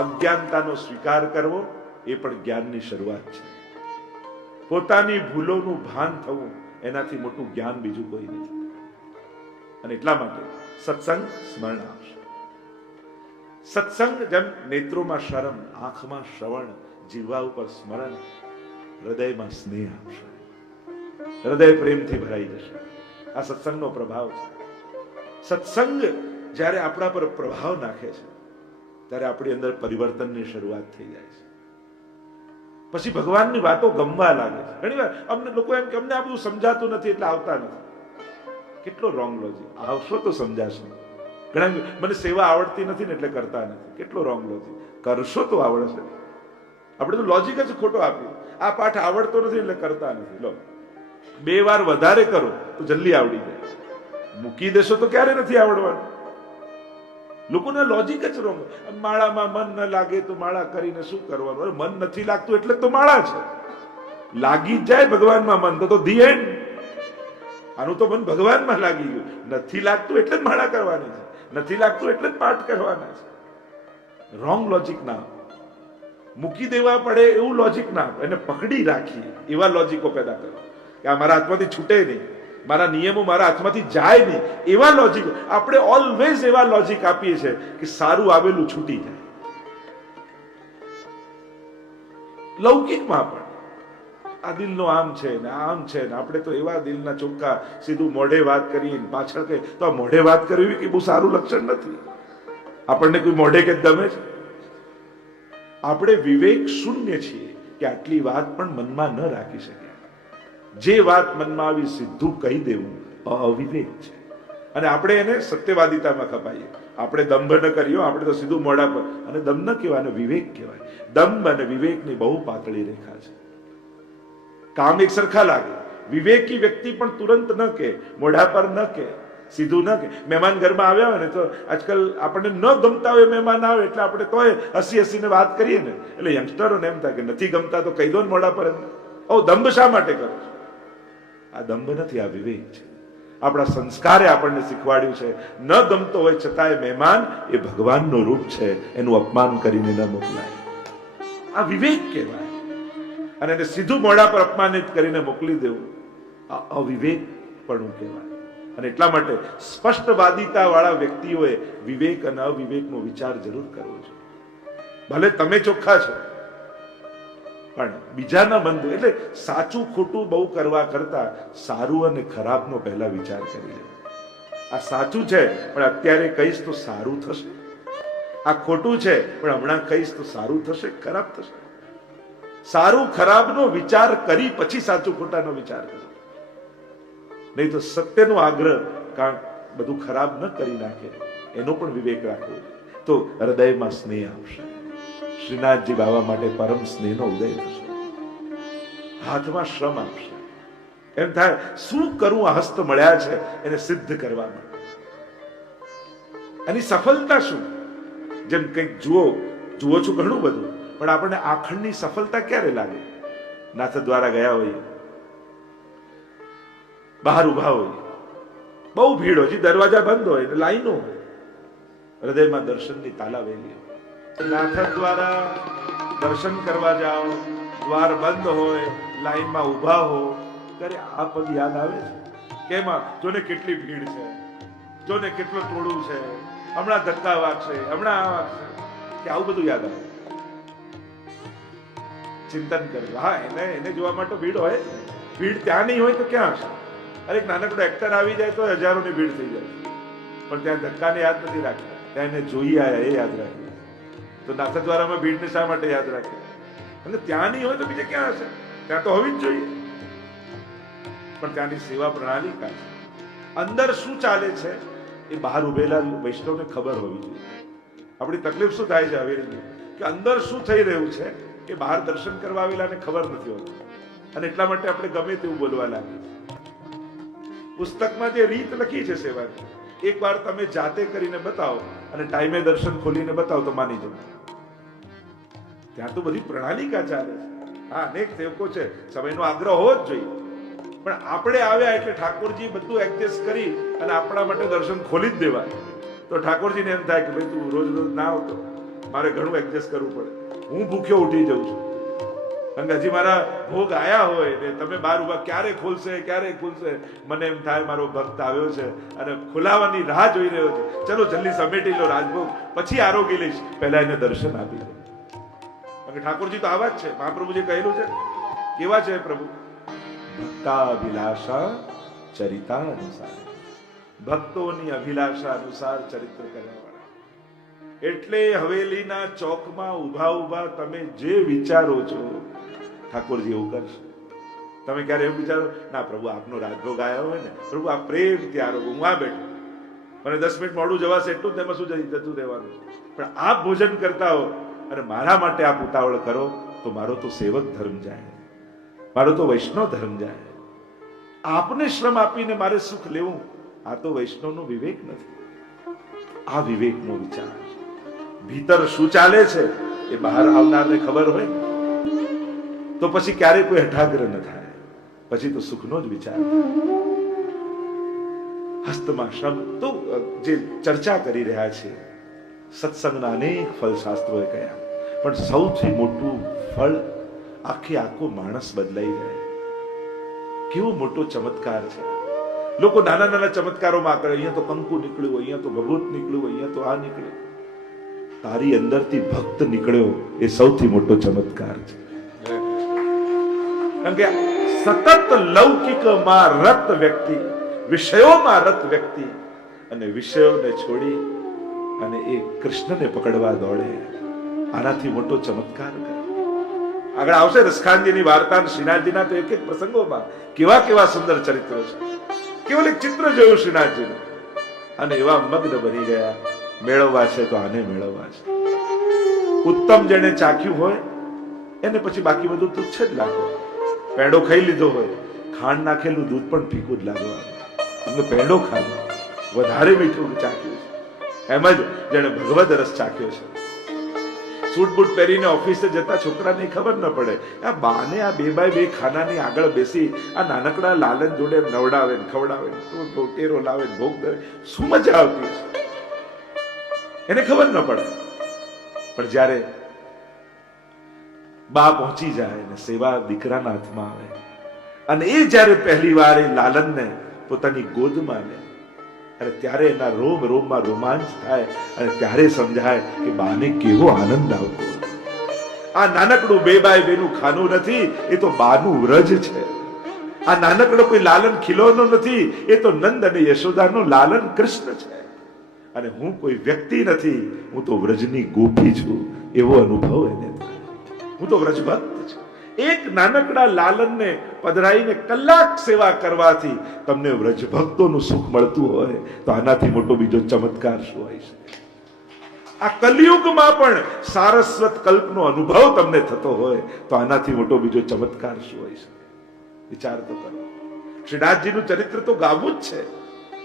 અજ્ઞાનતાનો સ્વીકાર કરવો એ પણ જ્ઞાનની શરૂઆત છે. પોતાની ભૂલોનું ભાન થવું એનાથી મોટું જ્ઞાન બીજું કોઈ નથી. અને એટલા માટે સત્સંગ સ્મરણ આવશે. સત્સંગ જેમ નેત્રોમાં શરમ, આંખમાં શ્રવણ, જીવા ઉપર સ્મરણ, હૃદયમાં સ્નેહ આવશે. હૃદય પ્રેમથી ભરાઈ જશે. આ સત્સંગનો પ્રભાવ છે. સત્સંગ જ્યારે આપણા પર પ્રભાવ નાખે છે ત્યારે આપણી અંદર પરિવર્તનની શરૂઆત થઈ જાય છે. પછી ભગવાનની વાતો ગમવા લાગે છે. ઘણી વાર અમને લોકો એમ કે અમને આ બધું સમજાતું નથી એટલે આવતા નથી. કેટલો રોંગ લોજિક. આવશો તો સમજાશો. ઘણા મને સેવા આવડતી નથી ને એટલે કરતા નથી. કેટલો રોંગ લોજિક. કરશો તો આવડશે. આપણે તો લોજિક જ ખોટો આપ્યો. આ પાઠ આવડતો નથી એટલે કરતા નથી. લો, 2 વાર વધારે કરો તો જલ્દી આવડી જાય. મૂકી દેશો તો ક્યારે નથી આવડવાનું. લોકોના લોજિક જ રોંગ. માળામાં મન ન લાગે તો માળા કરીને શું કરવાનું? અરે મન નથી લાગતું એટલે તો માળા છે. લાગી જાય ભગવાનમાં મન તો ધી એન્ડ. આનું તો મન ભગવાનમાં લાગી ગયું. નથી લાગતું એટલે જ માળા કરવાની છે. નથી લાગતું એટલે જ પાઠ કરવાના છે. રોંગ લોજિક ના મૂકી દેવા પડે એવું લોજિક ના, એને પકડી રાખીએ એવા લોજિકો પેદા કરો કે આ મારા હાથમાંથી છૂટે નહીં, મારા નિયમો મારા હાથમાંથી જાય નહીં, એવા લોજિક. આપણે ઓલવેઝ એવા લોજિક આપીએ છીએ કે સારું આવેલું છૂટી જાય. લૌકિકમાં પણ આ દિલનો આમ છે ને આમ છે ને આપણે તો એવા દિલના ચોખ્ખા સીધું મોઢે વાત કરીએ પાછળ કે તો આ મોઢે વાત કરવી કે બહુ સારું લક્ષણ નથી. આપણને કોઈ મોઢે કે ગમે છે? આપણે વિવેક શૂન્ય છીએ કે આટલી વાત પણ મનમાં ન રાખી શકીએ. જે વાત મનમાં આવી સીધું કહી દેવું અવિવેક છે. અને આપણે એને સત્યવાદિતામાં ખપાઈએ. આપણે દંભ ન કર્યો, આપણે તો સીધું મોઢા પર. અને દંભ ન કહેવાય અને વિવેક કહેવાય. દંભ અને વિવેકની બહુ પાતળી રેખા છે. કામ એક સરખા લાગે. વિવેકી વ્યક્તિ પણ તુરંત ન કે, મોઢા પર ન કે, સીધું ન કે. મહેમાન ઘરમાં આવ્યા હોય ને તો આજકાલ આપણને ન ગમતા હોય મહેમાન આવે એટલે આપણે તોય હસી હસીને વાત કરીએ ને. એટલે યંગસ્ટરોને એમ થાય કે નથી ગમતા તો કહી દો ને મોઢા પર. ઓ દંભ શા માટે કરો છો? આ દંભ નથી, આ વિવેક છે. આપણા સંસ્કારે આપણને શીખવાડ્યું છે ન ગમતો હોય છતાંય મહેમાન એ ભગવાનનું રૂપ છે, એનું અપમાન કરીને ન મોકલાય. આ વિવેક કહેવાય. અને એને સીધું મોઢા પર અપમાનિત કરીને મોકલી દેવું આ અવિવેક પણ કહેવાય. અને એટલા માટે સ્પષ્ટવાદિતા વાળા વ્યક્તિઓએ વિવેક અને અવિવેકનો વિચાર જરૂર કરવો જોઈએ. ભલે તમે ચોખ્ખા છો પણ બીજાના બંધ એટલે સાચું ખોટું બહુ કરવા કરતા સારું અને ખરાબનો પહેલા વિચાર કરી લેવો. આ સાચું છે પણ અત્યારે કહીશ તો સારું થશે. આ ખોટું છે પણ હમણાં કહીશ તો સારું થશે, ખરાબ થશે. સારું ખરાબનો વિચાર કરી પછી સાચું ખોટાનો વિચાર કરો. નહીં તો સત્યનો આગ્રહ કારણ બધું ખરાબ ન કરી નાખે એનો પણ વિવેક રાખવો. તો હૃદયમાં સ્નેહ આવશે. શ્રીનાથજી બાબા માટે પરમ સ્નેહનો ઉદય થશે. હાથમાં શ્રમ આવશે. એમ થાય શું કરું, આ હસ્ત મળ્યા છે એને સિદ્ધ કરવા માટે. એની સફળતા શું? જેમ કંઈક જુઓ છો ઘણું બધું, પણ આપણને આખંડની સફળતા ક્યારે લાગે? નાથ દ્વારા ગયા હોઈએ, બહાર ઉભા હોય, બહુ ભીડ હોય, દરવાજા બંધ હોય, લાઈનો હોય, હૃદયમાં દર્શનની તાલાવેલી હોય. નાથ દ્વારા દર્શન કરવા જાઓ, દ્વાર બંધ હોય, લાઈનમાં ઉભા હો, ત્યારે આ પદ યાદ આવે છે. કેમ? જોને કેટલી ભીડ છે, જોને કેટલું ટોળું છે, હમણાં ધક્કા વાગશે, હમણાં આ વાગશે, કે આવું બધું યાદ આવે. ચિંતન કરે. હા, એને જોવા માટે ભીડ હોય. ભીડ ત્યાં નહીં હોય તો ક્યાં હશે? અરે એક નાનકડો એક્ટર આવી જાય તો હજારોની ભીડ થઈ જાય, પણ ત્યાં ધક્કાને યાદ નથી રાખતા, ત્યાં એને જોઈ આયા એ યાદ રાખે. તો નાથદ્વારામાં ભીડને શા માટે યાદ રાખે? અને ત્યાં નહીં હોય તો બીજે ક્યાં હશે? ત્યાં તો હોવી જ જોઈએ. પણ ત્યાંની સેવા પ્રણાલી કા છે, અંદર શું ચાલે છે એ બહાર ઉભેલા વૈષ્ણવને ખબર હોવી જોઈએ. આપણી તકલીફ શું થાય છે હવે કે અંદર શું થઈ રહ્યું છે એ બહાર દર્શન કરવા આવેલાને ખબર નથી હોતું. અને એટલા માટે આપણે ગમે તેવું બોલવા લાગીએ. પુસ્તકમાં જે રીત લખી છે સેવાની, એકવાર તમે જાતે કરીને બતાવો અને ટાઈમે દર્શન ખોલીને બતાવો તો માની જાઓ. ત્યાં તો બધી પ્રણાલિકા ચાલે છે. હા, અનેક સેવકો છે, સમયનો આગ્રહ હોવો જ જોઈએ, પણ આપણે આવ્યા એટલે ઠાકોરજી બધું એડજસ્ટ કરી અને આપણા માટે દર્શન ખોલી જ દેવાય. તો ઠાકોરજીને એમ થાય કે ભાઈ તું રોજ રોજ ના આવતો, મારે ઘણું એડજસ્ટ કરવું પડે. હું ભૂખ્યો ઉઠી જઉં છું, કારણ કે હજી મારા ભોગ આયા હોય ને તમે બાર ઉભા ક્યારે ખુલશે. મને એમ થાય મારો ભક્ત આવ્યો છે અને ખુલાવાની રાહ જોઈ રહ્યો છે. ચલો જલ્દી સમેટી લો રાજભોગ, પછી આરોગી લઈશ, પહેલા એને દર્શન આપી દો. કારણ કે ઠાકોરજી તો આવા જ છે. મહાપ્રભુજી કહેલું છે, કેવા છે પ્રભુ? ભક્તાભિલાષા ચરિતાનુસાર, ભક્તોની અભિલાષા અનુસાર ચરિત્ર કરવાવાળા. એટલે હવેલીના ચોકમાં ઊભા તમે જે વિચારો છો ઠાકોરજી એવું કરશે. તમે ક્યારે એવું વિચારો ના પ્રભુ આપનો રાજભોગ આવ્યો હોય ને, પ્રભુ આ પ્રેમથી આરોગો, હું આ બેઠો, મને 10 મિનિટ મોડું જવાશે એટલું જ, તેમાં શું જતું રહેવાનું. પણ આપ ભોજન કરતા હો અને મારા માટે આપ ઉતાવળ કરો તો મારો તો સેવક ધર્મ જાય, મારો તો વૈષ્ણવ ધર્મ જાય. આપને શ્રમ આપીને મારે સુખ લેવું, આ તો વૈષ્ણવનો વિવેક નથી. આ વિવેકનો વિચાર. ભીતર શું ચાલે છે એ બહાર આવનારને ખબર હોય તો પછી ક્યારેય કોઈ હઠાગ્રહ ન થાય, પછી તો સુખનો જ વિચાર. હસ્તમાં શ્રમ તો જે ચર્ચા કરી રહ્યા છે, સત્સંગના અનેક ફળ શાસ્ત્રોએ કહ્યા, પણ સૌથી મોટું ફળ આખો માણસ બદલાઈ જાય. કેવો મોટો ચમત્કાર છે. લોકો નાના નાના ચમત્કારોમાં કરે, અહીંયા તો કંકુ નીકળ્યું, અહીંયા તો ભભૂત નીકળ્યું, અહીંયા તો આ નીકળ્યું. તારી અંદરથી ભક્ત નીકળ્યો એ સૌથી મોટો ચમત્કાર છે. કારણ કે સતત લૌકિકમાં રત વ્યક્તિ, વિષયોમાં રત વ્યક્તિ અને વિષયોને છોડી અને એ કૃષ્ણને પકડવા દોડે, આનાથી મોટો ચમત્કાર કરે. આગળ આવશે રસખાનજીની વાર્તા, શ્રીનાથજીના તો એક એક પ્રસંગોમાં કેવા કેવા સુંદર ચરિત્રો છે. કેવલ એક ચિત્ર જોયું શ્રીનાથજીનું અને એવા મગ્ન બની ગયા, મેળવવા છે તો આને મેળવવા છે. ઉત્તમ જેને ચાખ્યું હોય એને પછી બાકી બધું તુચ્છ જ લાગે. પેંડો ખાઈ લીધો હોય, ખાંડ નાખેલું દૂધ પણ ફીકું જ લાગવાનું. અમને પેંડો ખાધો, વધારે મીઠું ચાખ્યું છે. એમ જ જેને ભગવદ રસ ચાખ્યો છે. સૂટ બૂટ પહેરીને ઓફિસે જતા છોકરાને ખબર ન પડે, આ બાને આ 2x2 ખાનાની આગળ બેસી આ નાનકડા લાલન જોડે નવડાવે ખવડાવે, ટેરો લાવે, ભોગ ધરે, શું મજા આવતી છે એને ખબર ન પડે. પણ જ્યારે બા પહોંચી જાય ને સેવા દીકરાના હાથમાં આવે અને એ જ્યારે પહેલી વાર એ લાલનને પોતાની ગોદમાં લે અને ત્યારે એના રોમ રોમમાં રોમાંચ થાય અને ત્યારે સમજાય કે બાને કેવો આનંદ આવતો. આ નાનકડું 2x2 નું ખાનું નથી, એ તો બાનું વ્રજ છે. આ નાનકડો કોઈ લાલન ખીલોનો નથી, એ તો નંદ અને યશોદાનો લાલન કૃષ્ણ છે. અને હું કોઈ વ્યક્તિ નથી, હું તો વ્રજની ગોપી છું, એવો અનુભવ એને થાય. હું તો વ્રજભક્ત છું. એક નાનકડા લાલનને પધરાઈને કલાક સેવા કરવાથી તમને વ્રજભક્તોનું સુખ મળતું હોય તો આનાથી મોટો બીજો ચમત્કાર શું હોય શકે? આ કલિયુગમાં પણ સારસ્વત કલ્પનો અનુભવ તમને થતો હોય તો આનાથી મોટો બીજો ચમત્કાર શું હોય શકે? વિચાર તો કરો. શ્રીનાથજીનું ચરિત્ર તો ગાવું જ છે,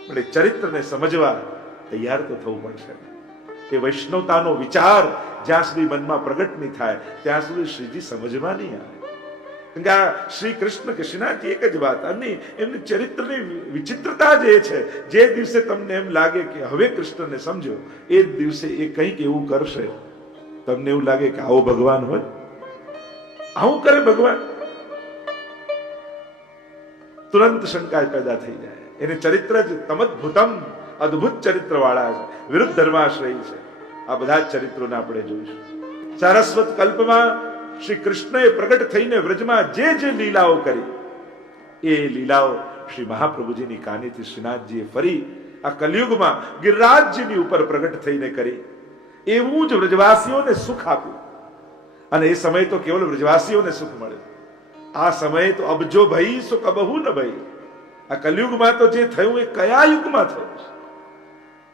પણ એ ચરિત્રને સમજવા તૈયાર તો થવું પડશે. એ વૈષ્ણવતાનો વિચાર જ્યાં સુધી મનમાં પ્રગટ નહીં થાય ત્યાં સુધી શ્રીજી સમજમાં નહીં આવે. કારણ કે આ શ્રી કૃષ્ણ કે શ્રીનાથજી એક જ વાત, અને એમની ચરિત્રની વિચિત્રતા જે છે, જે દિવસે તમને એમ લાગે કે હવે કૃષ્ણને સમજો, એ જ દિવસે એ કંઈક એવું કરશે તમને એવું લાગે કે આવો ભગવાન હોય, આવું કરે ભગવાન, તુરંત શંકા પેદા થઈ જાય. એને ચરિત્ર જ તમદ્ભુતમ, અદ્ભુત ચરિત્ર વાળા છે, વિરુદ્ધ ધર્માશ્રયી છે. આ બધા જ ચરિત્રોને આપણે જોઈશું. સારસ્વત કલ્પમાં શ્રી કૃષ્ણએ પ્રગટ થઈને વ્રજમાં જે જે લીલાઓ કરી એ લીલાઓ શ્રી મહાપ્રભુજીની કાનીથી શ્રીનાથજીએ ફરી આ કલિયુગમાં ગિરિરાજજીની ઉપર પ્રગટ થઈને કરી. એવું જ વ્રજવાસીઓને સુખ આપ્યું. અને એ સમય તો કેવલ વ્રજવાસીઓને સુખ મળે, આ સમયે તો અબજો ભઈ સો કબહુ ન ભઈ. આ કલિયુગમાં તો જે થયું એ કયા યુગમાં થયું?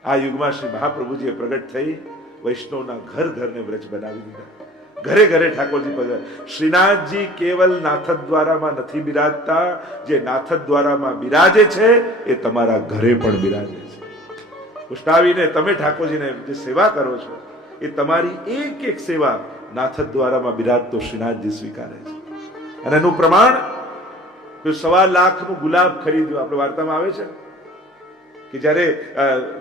આ યુગમાં શ્રી મહાપ્રભુજીએ પ્રગટ થઈ વૈષ્ણવના ઘર ઘરને વ્રજ બનાવી દીધા. ઘરે ઘરે ઠાકોરજી પધારે. શ્રીનાથજી કેવલ નાથદ્વારામાં નથી બિરાજતા, જે નાથદ્વારામાં બિરાજે છે એ તમારા ઘરે પણ બિરાજે છે. ઉષ્ટાવીને તમે ઠાકોરજીને જે સેવા કરો છો એ તમારી એક એક સેવા નાથદ્વારામાં બિરાજતો શ્રીનાથજી સ્વીકારે છે. અને એનું પ્રમાણ 1.25 લાખનું ગુલાબ ખરીદ્યું, આપણે વાર્તામાં આવે છે, કે જ્યારે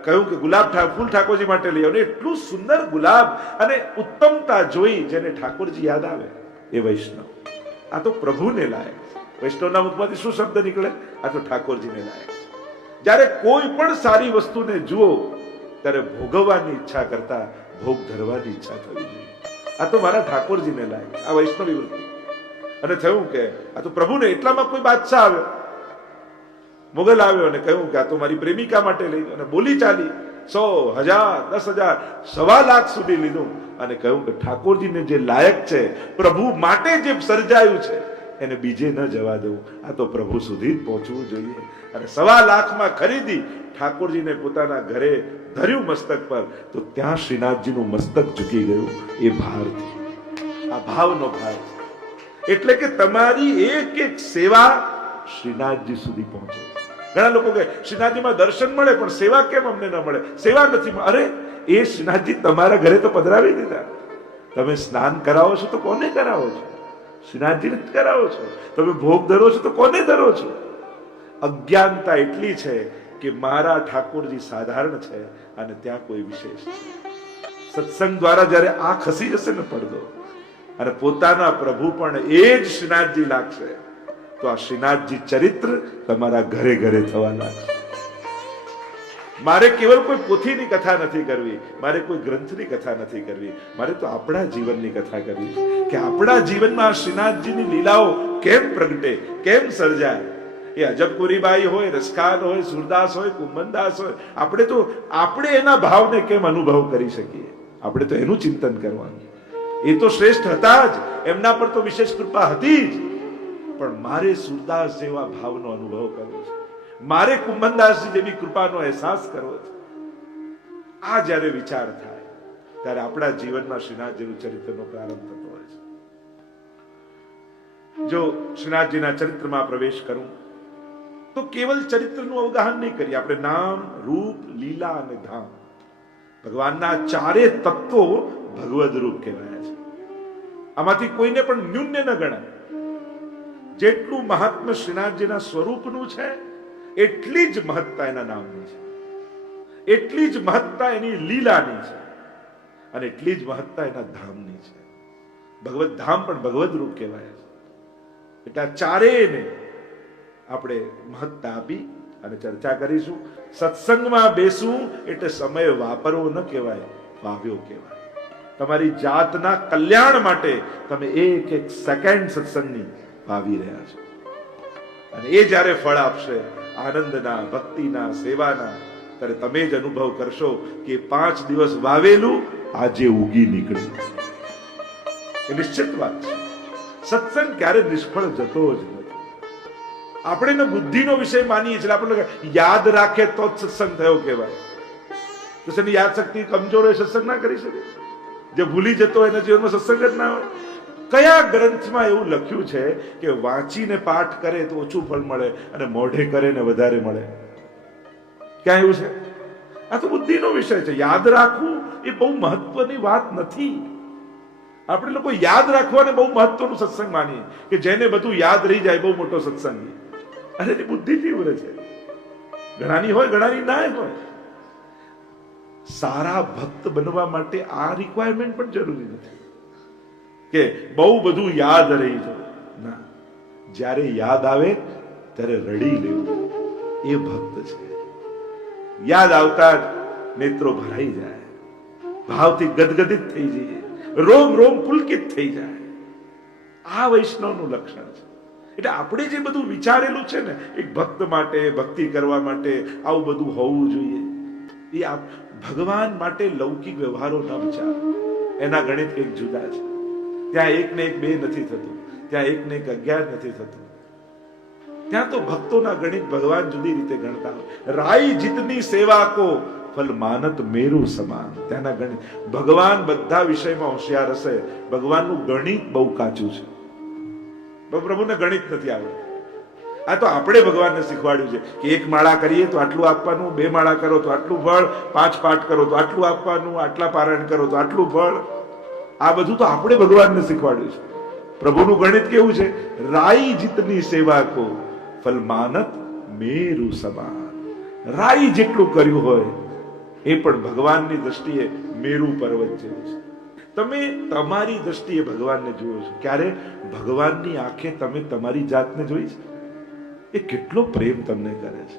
કહ્યું કે ગુલાબ ફૂલ ઠાકોરજી માટે લઈ આવો, એટલું સુંદર ગુલાબ અને ઉત્તમતા જોઈ જેને ઠાકોરજી યાદ આવે એ વૈષ્ણવ. આ તો પ્રભુને લાયક. વૈષ્ણવના મુખમાંથી શું શબ્દ નીકળે? આ તો ઠાકોરજીને લાયક. જ્યારે કોઈ પણ સારી વસ્તુને જુઓ ત્યારે ભોગવવાની ઈચ્છા કરતા ભોગ ધરવાની ઈચ્છા થવી જોઈએ. આ તો મારા ઠાકોરજીને લાયક, આ વૈષ્ણવી વૃત્તિ. અને થયું કે આ તો પ્રભુને, એટલામાં કોઈ બાદશાહ આવ્યો, મુગલ આવ્યો અને કહ્યું કે આ તો મારી પ્રેમિકા માટે લઈ અને બોલી ચાલી 100, 1000, 10,000, 1.25 લાખ સુધી લીધું અને કહ્યું કે ઠાકોરજીને જે લાયક છે, પ્રભુ માટે જે સર્જાયું છે એને બીજે ન જવા દેવું, આ તો પ્રભુ સુધી જ પહોંચવું જોઈએ. અને 1.25 લાખમાં ખરીદી ઠાકોરજીને પોતાના ઘરે ધર્યું મસ્તક પર, તો ત્યાં શ્રીનાથજીનું મસ્તક ઝૂકી ગયું એ ભારથી. આ ભાવનો ભાવ છે. એટલે કે તમારી એક એક સેવા શ્રીનાથજી સુધી પહોંચે. ઘણા લોકો કહે શ્રીનાથજીમાં દર્શન મળે પણ સેવા કેમ અમને ન મળે? સેવા નથી. અરે એ શ્રીનાથજી તમારા ઘરે તો પધરાવી દીધા. તમે સ્નાન કરાવો છો તો કોને કરાવો છો? શ્રીનાથજીને જ કરાવો છો. તમે ભોગ ધરો છો તો કોને ધરો છો? અજ્ઞાનતા એટલી છે કે મારા ઠાકોરજી સાધારણ છે અને ત્યાં કોઈ વિશેષ છે. સત્સંગ દ્વારા જયારે આ ખસી જશે ને પડદો, અને પોતાના પ્રભુ પણ એ જ શ્રીનાથજી લાગશે, તો આ શ્રીનાથજી ચરિત્ર તમારા ઘરે ઘરે થવા લાગશે. મારે કેવલ કોઈ પોથીની કથા નથી કરવી, મારે કોઈ ગ્રંથની કથા નથી કરવી, મારે તો આપણા જીવનની કથા કરવી કે આપણા જીવનમાં શ્રીનાથજીની લીલાઓ કેમ પ્રગટે, કેમ સર્જાય. એ અજબપુરીબાઈ હોય, રસખાન હોય, સુરદાસ હોય, કુંભનદાસ હોય, આપણે એના ભાવને કેમ અનુભવ કરી શકીએ? આપણે તો એનું ચિંતન કરવાનું. એ તો શ્રેષ્ઠ હતા જ, એમના પર તો વિશેષ કૃપા હતી જ, પણ મારે સુરદાસ જેવા ભાવનો અનુભવ કરવો છે, મારે કુંભનદાસજી જેવી કૃપાનો અહેસાસ કરવો છે. આ જ્યારે વિચાર થાય ત્યારે આપણા જીવનમાં શ્રીનાથજીનું ચરિત્રનો પ્રારંભ થતો હોય છે. જો શ્રીનાથજીના ચરિત્રમાં પ્રવેશ કરું તો કેવલ ચરિત્રનું અવગાહન નહીં કરીએ, આપણે નામ, રૂપ, લીલા અને ધામ, ભગવાનના ચારે તત્વો ભગવદ રૂપ કહેવાય છે. આમાંથી કોઈને પણ ન્યૂન્ય ન ગણાય. જેટલું મહાત્મ્ય શ્રીનાથજીના સ્વરૂપનું છે એટલી જ મહત્તા એના નામની છે, એટલી જ મહત્તા એની લીલાની છે, અને એટલી જ મહત્તા એના ધામની છે. ભગવદ ધામ પણ ભગવદ રૂપ કહેવાય છે. એટલે આ ચારેયને આપણે મહત્તા આપી અને ચર્ચા કરીશું. સત્સંગમાં બેસવું એટલે સમય વાપરવો ન કહેવાય, વાવ્યો કહેવાય. તમારી જાતના કલ્યાણ માટે તમે એક એક સેકન્ડ સત્સંગની વાવી રહ્યા છો, અને એ જ્યારે ફળ આપશે આનંદના, ભક્તિના, સેવાના, ત્યારે તમે જ અનુભવ કરશો કે 5 દિવસ વાવેલું આજે ઉગી નીકળ્યું. એ નિશ્ચિત વાત છે. સત્સંગ ક્યારે નિષ્ફળ જતો જ નથી. આપણે એનો બુદ્ધિનો વિષય માનીએ છીએ, આપણે યાદ રાખે તો જ સત્સંગ થયો કહેવાય. તો તેની યાદ શક્તિ કમજોર હોય, સત્સંગ ના કરી શકે. જે ભૂલી જતો હોય એના જીવનમાં સત્સંગ જ ના હોય. કયા ગ્રંથમાં એવું લખ્યું છે કે વાંચીને પાઠ કરે તો ઓછું ફળ મળે અને મોઢે કરે ને વધારે મળે? ક્યાં એવું છે? આ તો બુદ્ધિનો વિષય છે. યાદ રાખવું એ બહુ મહત્વની વાત નથી. આપણે લોકો યાદ રાખવાને બહુ મહત્વનું સત્સંગ માનીએ કે જેને બધું યાદ રહી જાય બહુ મોટો સત્સંગ. અરે એની બુદ્ધિ તીવ્ર છે. ઘણાની હોય, ઘણાની ના હોય. સારા ભક્ત બનવા માટે આ રિક્વાયરમેન્ટ પણ જરૂરી નથી કે બહુ બધું યાદ રહી જાય. ના, જ્યારે યાદ આવે ત્યારે રડી લેવું એ ભક્ત છે. યાદ આવતા જ નેત્રો ભરાઈ જાય, ભાવથી ગદગદિત થઈ જઈએ, રોમ રોમ પુલકિત થઈ જાય. આ વૈષ્ણવનું લક્ષણ છે. એટલે આપણે જે બધું વિચારેલું છે ને એક ભક્ત માટે, ભક્તિ કરવા માટે આવું બધું હોવું જોઈએ, એ ભગવાન માટે લૌકિક વ્યવહારો ન વિચારો. એના ગણિત કંઈક જુદા છે. ત્યાં 1 ને 1 2 નથી થતું, ત્યાં 1 ને 1 11 નથી થતું. ત્યાં તો ભક્તોના ગણિત ભગવાન જુદી રીતે ગણતા હોય. રાઈ જીતની સેવા કો ફલ માનત મેરુ સમાન. ત્યાંના ગણિત, ભગવાન બધા વિષયમાં હોશિયાર હશે, ભગવાનનું ગણિત બહુ કાચું છે. પ્રભુને ગણિત નથી આવડતું. આ તો આપણે ભગવાનને શીખવાડ્યું છે કે 1 માળા કરીએ તો આટલું આપવાનું, 2 માળા કરો તો આટલું ફળ, 5 પાઠ કરો તો આટલું આપવાનું, આટલા પારાયણ કરો તો આટલું ફળ. આ બધું તો આપણે ભગવાનને શીખવાડ્યું છે. પ્રભુનું ગણિત કેવું છે? રાઈ જીતની સેવા કો ફલ માનત મેરુ સમાન. રાઈ જેટલું કર્યું હોય એ પણ ભગવાનની દ્રષ્ટિએ મેરુ પર્વત જેવું છે. તમે તમારી દ્રષ્ટિએ ભગવાનને જુઓ છો, ક્યારે ભગવાનની આંખે તમે તમારી જાતને જોઈ છે? એ કેટલો પ્રેમ તમને કરે છે,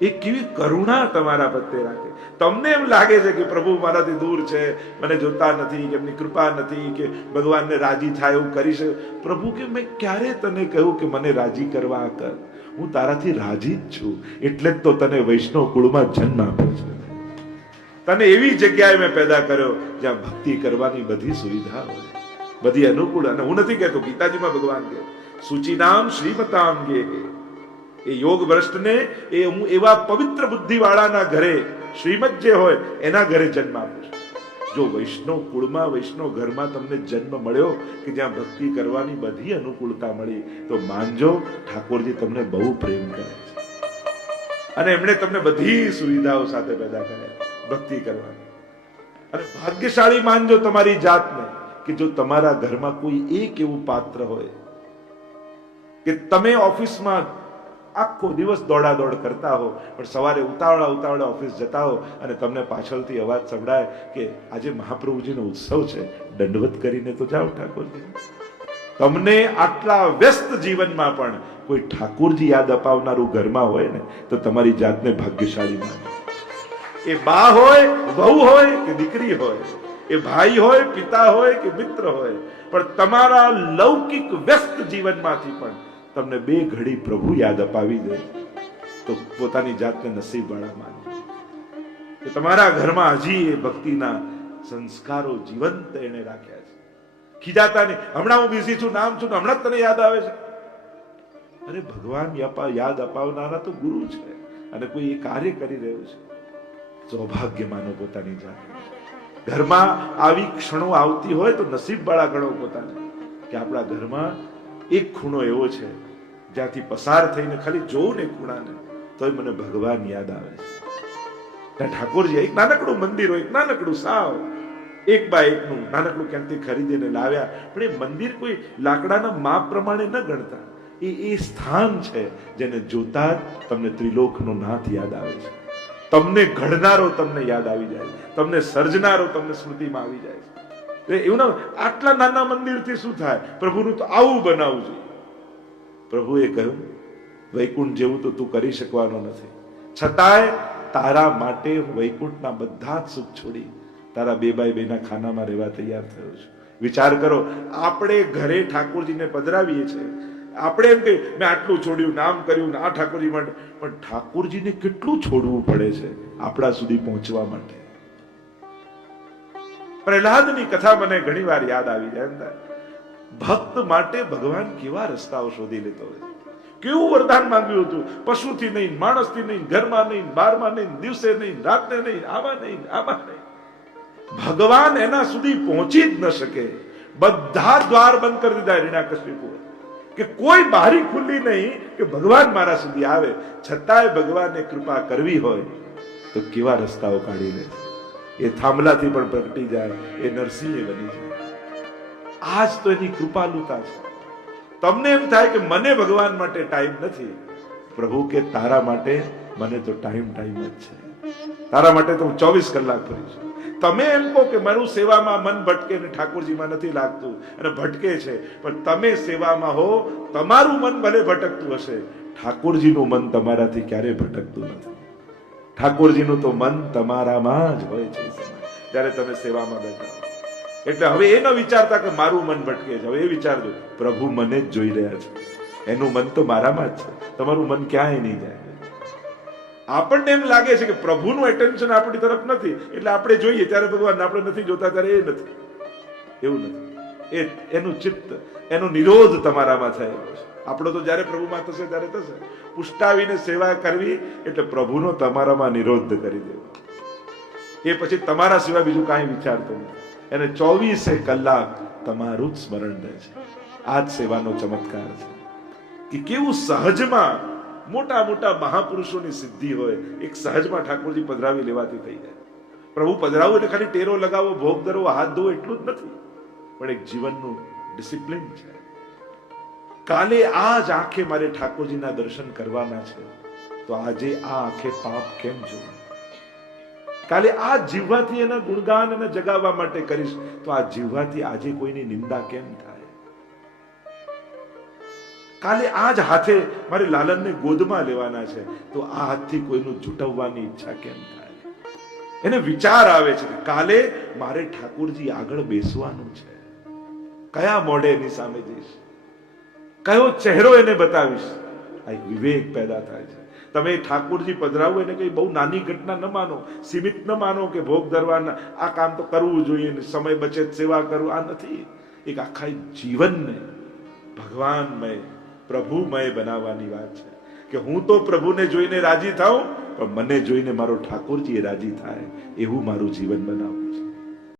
એ કેવી કરુણા તમારા પ્રત્યે રાખે. તમને એમ લાગે છે કે પ્રભુ મારાથી દૂર છે, મને જોતા નથી, કે એમની કૃપા નથી, કે ભગવાનને રાજી થાય એવું કરી શકે. પ્રભુ કે મેં ક્યારે તને કહ્યું કે મને રાજી કરવા કર? હું તારાથી રાજી જ છું, એટલે જ તો તને વૈષ્ણવ કુળમાં જન્મ આપ્યો છે. તને એવી જગ્યાએ મેં પેદા કર્યો જ્યાં ભક્તિ કરવાની બધી સુવિધા હોય, બધી અનુકૂળ. અને હું નથી કહેતો, ગીતાજીમાં ભગવાન કહે સૂચિનામ શ્રીમતામ ગે, એ યોગ ભ્રષ્ટને એ હું એવા પવિત્ર બુદ્ધિ વાળાના ઘરે, શ્રીમત જે હોય એના ઘરે જન્મ આપું છું. જો વૈષ્ણવ કુળમાં, વૈષ્ણવ ઘરમાં તમને જન્મ મળ્યો કે જ્યાં ભક્તિ કરવાની બધી અનુકૂળતા મળી, તો માનજો ઠાકોરજી તમને બહુ પ્રેમ કરે છે, અને એમણે તમને બધી સુવિધાઓ સાથે પેદા કર્યા ભક્તિ કરવાની. અને ભાગ્યશાળી માનજો તમારી જાતને કે જો તમારા ઘરમાં કોઈ એક એવું પાત્ર હોય કે તમે ઓફિસમાં આખો દિવસ દોડાદોડ કરતા હો, પણ સવારે ઉતાવળા ઓફિસ જતા હો અને તમને પાછળથી અવાજ સંભળાય કે આજે મહાપ્રભુજીનો ઉત્સવ છે, દંડવત કરીને તો જાઓ ઠાકોરજી. તમને આટલા વ્યસ્ત જીવનમાં પણ કોઈ ઠાકોરજી યાદ અપાવનારું ઘરમાં હોય ને, તો તમારી જાતને ભાગ્યશાળી માનો. એ બા હોય, વહુ હોય કે દીકરી હોય, એ ભાઈ હોય, પિતા હોય કે મિત્ર હોય, પણ તમારા લૌકિક વ્યસ્ત જીવનમાંથી પણ તમને બે ઘડી પ્રભુ યાદ અપાવી દે તો પોતાની જાતને નસીબવાળા માનો કે તમારા ઘરમાં હજી એ ભક્તિના સંસ્કારો જીવંત એને રાખ્યા છે. ખીજાતા નહીં, હમણાં હું બિઝી છું, નામ છું, હમણાં તને યાદ આવે છે. અરે ભગવાન યાદ અપાવનારા તો ગુરુ છે, અને કોઈ એ કાર્ય કરી રહ્યું છે. સૌભાગ્ય માનો પોતાની જાત. ઘરમાં આવી ક્ષણો આવતી હોય તો નસીબ વાળા ગણો પોતાને કે આપણા ઘરમાં એક ખૂણો એવો છે જ્યાંથી પસાર થઈને ખાલી જોઉં ને ખૂણાને તોય મને ભગવાન યાદ આવે છે. ત્યાં ઠાકોરજી એક નાનકડું મંદિર હોય, એક નાનકડું સાવ એક બાય એકનું નાનકડું ક્યાંકથી ખરીદીને લાવ્યા, પણ એ મંદિર કોઈ લાકડાના માપ પ્રમાણે ન ગણતા. એ સ્થાન છે જેને જોતા તમને ત્રિલોકનો નાથ યાદ આવે છે. તમને ઘડનારો તમને યાદ આવી જાય, તમને સર્જનારો તમને સ્મૃતિમાં આવી જાય છે. એવું ના, આટલા નાના મંદિરથી શું થાય? પ્રભુનું તો આવું બનાવવું જોઈએ. પ્રભુએ કહ્યું વૈકુંઠ જેવું તો તું કરી શકવાનો નથી, છતાંય તારા માટે વૈકુંઠના બધા જ સુખ છોડી તારા 2x2 ના ખાનામાં રહેવા તૈયાર થયો છું. વિચાર કરો, આપણે ઘરે ઠાકોરજીને પધરાવીએ છીએ, આપણે એમ કે મેં આટલું છોડ્યું, નામ કર્યું, આ ઠાકોરજી માટે, પણ ઠાકોરજીને કેટલું છોડવું પડે છે આપણા સુધી પહોંચવા માટે. પ્રહલાદની કથા મને ઘણી વાર યાદ આવી જાય. ભક્ત માટે ભગવાન કેવા રસ્તાઓ શોધી લેતો હોય, કેવું વરદાન માંગ્યું હતું. પશુથી નહીં, માણસથી નહીં, ઘરમાં નહીં, બારમાં નહીં, દિવસે નહીં, રાતને નહીં, આમાં નહીં, આમાં નહીં. ભગવાન એના સુધી પહોંચી જ ન શકે. બધા દ્વાર બંધ કરી દીધા હિરણ્યકશિપુએ, કે કોઈ બારી ખુલ્લી નહીં કે ભગવાન મારા સુધી આવે. છતાંય ભગવાનને કૃપા કરવી હોય તો કેવા રસ્તાઓ કાઢી લે. એ થાંભલાથી પણ પ્રગટી જાય, એ નરસિંહ બની જાય. આજ તો એની કૃપાલુતા છે. તમને એમ થાય કે મને ભગવાન માટે ટાઈમ નથી, પ્રભુ કે તારા માટે મને તો ટાઈમ જ છે. તારા માટે તો હું 24 કલાક ફરી છું. તમે એમ કહો કે મારું સેવામાં મન ભટકે ને ઠાકોરજીમાં નથી લાગતું, અને ભટકે છે, પણ તમે સેવામાં હો, તમારું મન ભલે ભટકતું હશે, ઠાકોરજીનું મન તમારાથી ક્યારે ભટકતું નથી. ઠાકોરજીનું તો મન તમારામાં જ હોય છે જ્યારે તમે સેવામાં બેઠા. એટલે હવે એ ન વિચારતા કે મારું મન ભટકે છે, હવે એ વિચારજો પ્રભુ મને જ જોઈ રહ્યા છે, એનું મન તો મારામાં જ છે, તમારું મન ક્યાંય નહીં જાય. આપણને એમ લાગે છે કે પ્રભુનું એટેન્શન આપણી તરફ નથી, એટલે આપણે જોઈએ ત્યારે ભગવાન, આપણે નથી જોતા ત્યારે એ નથી. એવું નથી. એનું ચિત્ત, એનો નિરોધ તમારામાં થયેલો છે. આપણો તો જ્યારે પ્રભુમાં થશે ત્યારે થશે. પુષ્ટાવીને સેવા કરવી એટલે પ્રભુનો તમારામાં નિરોધ કરી દેવો. એ પછી તમારા સિવાય બીજું કાંઈ વિચારતો નથી. એને 24 કલાક તમારું જ સ્મરણ રહે છે. આ જ સેવાનો ચમત્કાર છે કે કેવું સહજમાં મોટા મોટા મહાપુરુષોની સિદ્ધિ હોય, એક સહજમાં ઠાકોરજી પધરાવી લેવાથી થઈ જાય. પ્રભુ પધરાવું એટલે ખાલી ટેરો લગાવો, ભોગ ધરવો, હાથ ધોવો એટલું જ નથી, પણ એક જીવનનું ડિસિપ્લિન છે. કાલે આ જ આંખે મારે ઠાકોરજીના દર્શન કરવાના છે, તો આજે આ આંખે પાપ કેમ જોવું? કાલે આ જીવવાથી એના ગુણગાન એને જગાવવા માટે કરીશ તો આ જીવવાથી આજે કોઈની નિંદા કેમ થાય? કાલે આ જ હાથે મારે લાલનને ગોદમાં લેવાના છે તો આ હાથથી કોઈનું જૂટવવાની ઈચ્છા કેમ થાય? એને વિચાર આવે છે કે કાલે મારે ઠાકોરજી આગળ બેસવાનું છે, કયા મોઢે એની સામે જઈશ, કયો ચહેરો એને બતાવીશ? આ એક વિવેક પેદા થાય છે. તમે ઠાકોરજી પધરાવો એને કઈ બહુ નાની ઘટના ન માનો, સીમિત ન માનો કે ભોગ ધરવાના આ કામ તો કરવું જોઈએ, સમય બચે સેવા કરવું, આ નથી. એક આખા જીવનને ભગવાનમય પ્રભુમય બનાવવાની વાત છે કે હું તો પ્રભુને જોઈને રાજી થાઉં પણ મને જોઈને મારો ઠાકોરજી રાજી થાય એવું મારું જીવન બનાવવું છે.